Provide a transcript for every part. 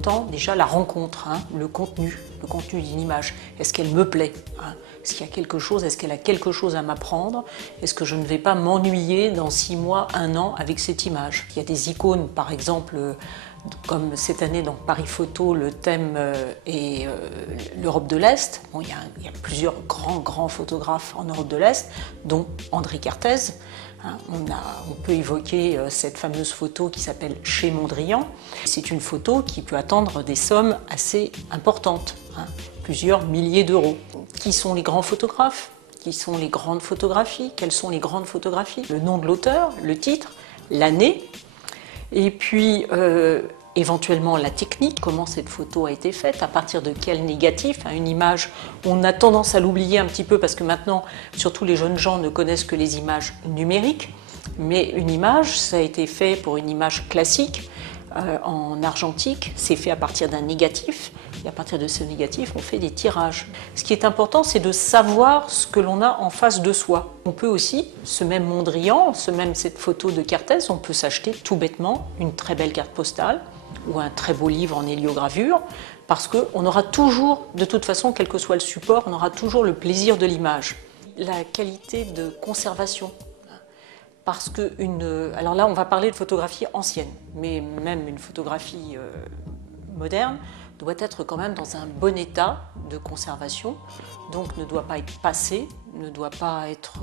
important déjà la rencontre, le contenu d'une image. Est-ce qu'elle me plaît, Est-ce qu'il y a quelque chose, est-ce qu'elle a quelque chose à m'apprendre? Est-ce que je ne vais pas m'ennuyer dans 6 mois, 1 an avec cette image? Il y a des icônes, par exemple, comme cette année dans Paris Photo, le thème est l'Europe de l'Est. Bon, il y a plusieurs grands photographes en Europe de l'Est, dont André Cartez. On peut évoquer cette fameuse photo qui s'appelle Chez Mondrian. C'est une photo qui peut attendre des sommes assez importantes, plusieurs milliers d'euros. Qui sont les grands photographes? Qui sont les grandes photographies? Quelles sont les grandes photographies? Le nom de l'auteur, le titre, l'année, et puis éventuellement la technique, comment cette photo a été faite, à partir de quel négatif. Une image, on a tendance à l'oublier un petit peu parce que maintenant, surtout les jeunes gens ne connaissent que les images numériques, mais une image, ça a été fait pour une image classique, en argentique, c'est fait à partir d'un négatif, et à partir de ce négatif, on fait des tirages. Ce qui est important, c'est de savoir ce que l'on a en face de soi. On peut aussi, ce même Mondrian, cette photo de Cartez, on peut s'acheter tout bêtement une très belle carte postale ou un très beau livre en héliogravure, parce qu'on aura toujours, de toute façon, quel que soit le support, on aura toujours le plaisir de l'image. La qualité de conservation. Parce que alors là, on va parler de photographie ancienne, mais même une photographie moderne doit être quand même dans un bon état de conservation, donc ne doit pas être passée, ne doit pas être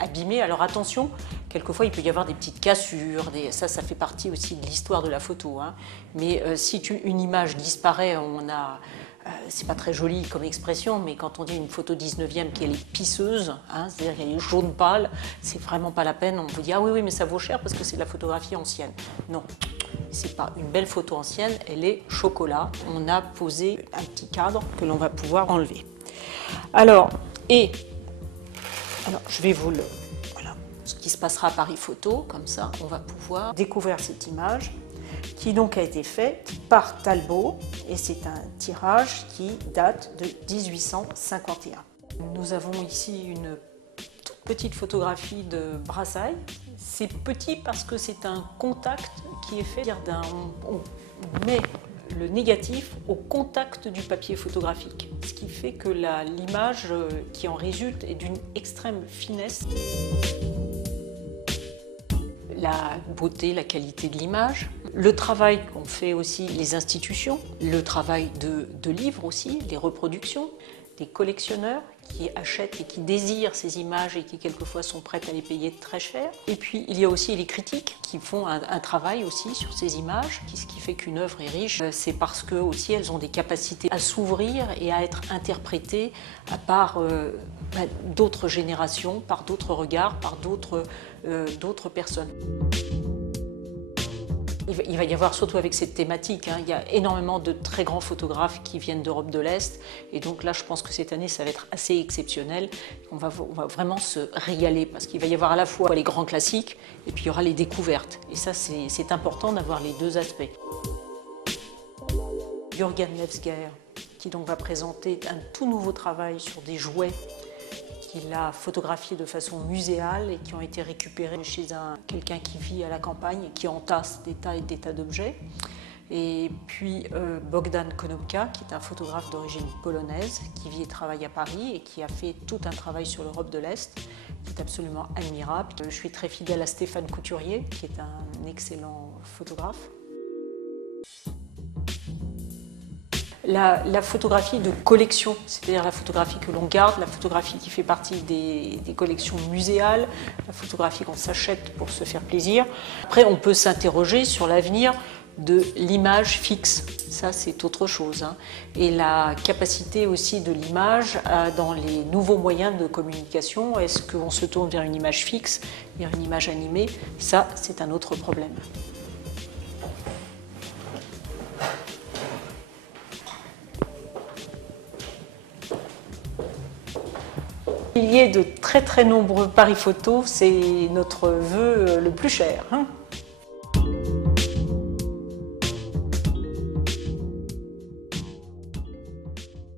abîmée. Alors attention, quelquefois il peut y avoir des petites cassures, ça fait partie aussi de l'histoire de la photo. Mais si une image disparaît, c'est pas très joli comme expression, mais quand on dit une photo 19e qu'elle est pisseuse, c'est-à-dire qu'elle est jaune pâle, c'est vraiment pas la peine. On vous dit ah oui mais ça vaut cher parce que c'est de la photographie ancienne. Non, c'est pas une belle photo ancienne, elle est chocolat. On a posé un petit cadre que l'on va pouvoir enlever. Alors je vais vous voilà ce qui se passera à Paris Photo, comme ça on va pouvoir découvrir cette image, qui donc a été fait par Talbot, et c'est un tirage qui date de 1851. Nous avons ici une toute petite photographie de Brassailles. C'est petit parce que c'est un contact qui est fait, on met le négatif au contact du papier photographique, ce qui fait que l'image qui en résulte est d'une extrême finesse. La beauté, la qualité de l'image, le travail qu'ont fait aussi les institutions, le travail de livres aussi, les reproductions, des collectionneurs qui achètent et qui désirent ces images et qui quelquefois sont prêtes à les payer très cher. Et puis il y a aussi les critiques qui font un travail aussi sur ces images. Ce qui fait qu'une œuvre est riche, c'est parce que aussi elles ont des capacités à s'ouvrir et à être interprétées par d'autres générations, par d'autres regards, par d'autres personnes. Il va y avoir, surtout avec cette thématique, il y a énormément de très grands photographes qui viennent d'Europe de l'Est. Et donc là, je pense que cette année, ça va être assez exceptionnel. On va vraiment se régaler parce qu'il va y avoir à la fois les grands classiques et puis il y aura les découvertes. Et ça, c'est important d'avoir les deux aspects. Jürgen Lefsger, qui donc va présenter un tout nouveau travail sur des jouets qu'il a photographiés de façon muséale et qui ont été récupérés chez quelqu'un qui vit à la campagne et qui entasse des tas et des tas d'objets. Et puis Bogdan Konopka, qui est un photographe d'origine polonaise, qui vit et travaille à Paris et qui a fait tout un travail sur l'Europe de l'Est, qui est absolument admirable. Je suis très fidèle à Stéphane Couturier, qui est un excellent photographe. La photographie de collection, c'est-à-dire la photographie que l'on garde, la photographie qui fait partie des collections muséales, la photographie qu'on s'achète pour se faire plaisir. Après, on peut s'interroger sur l'avenir de l'image fixe. Ça, c'est autre chose. Et la capacité aussi de l'image dans les nouveaux moyens de communication. Est-ce qu'on se tourne vers une image fixe, vers une image animée? Ça, c'est un autre problème. Il y ait de très nombreux Paris Photo, c'est notre vœu le plus cher.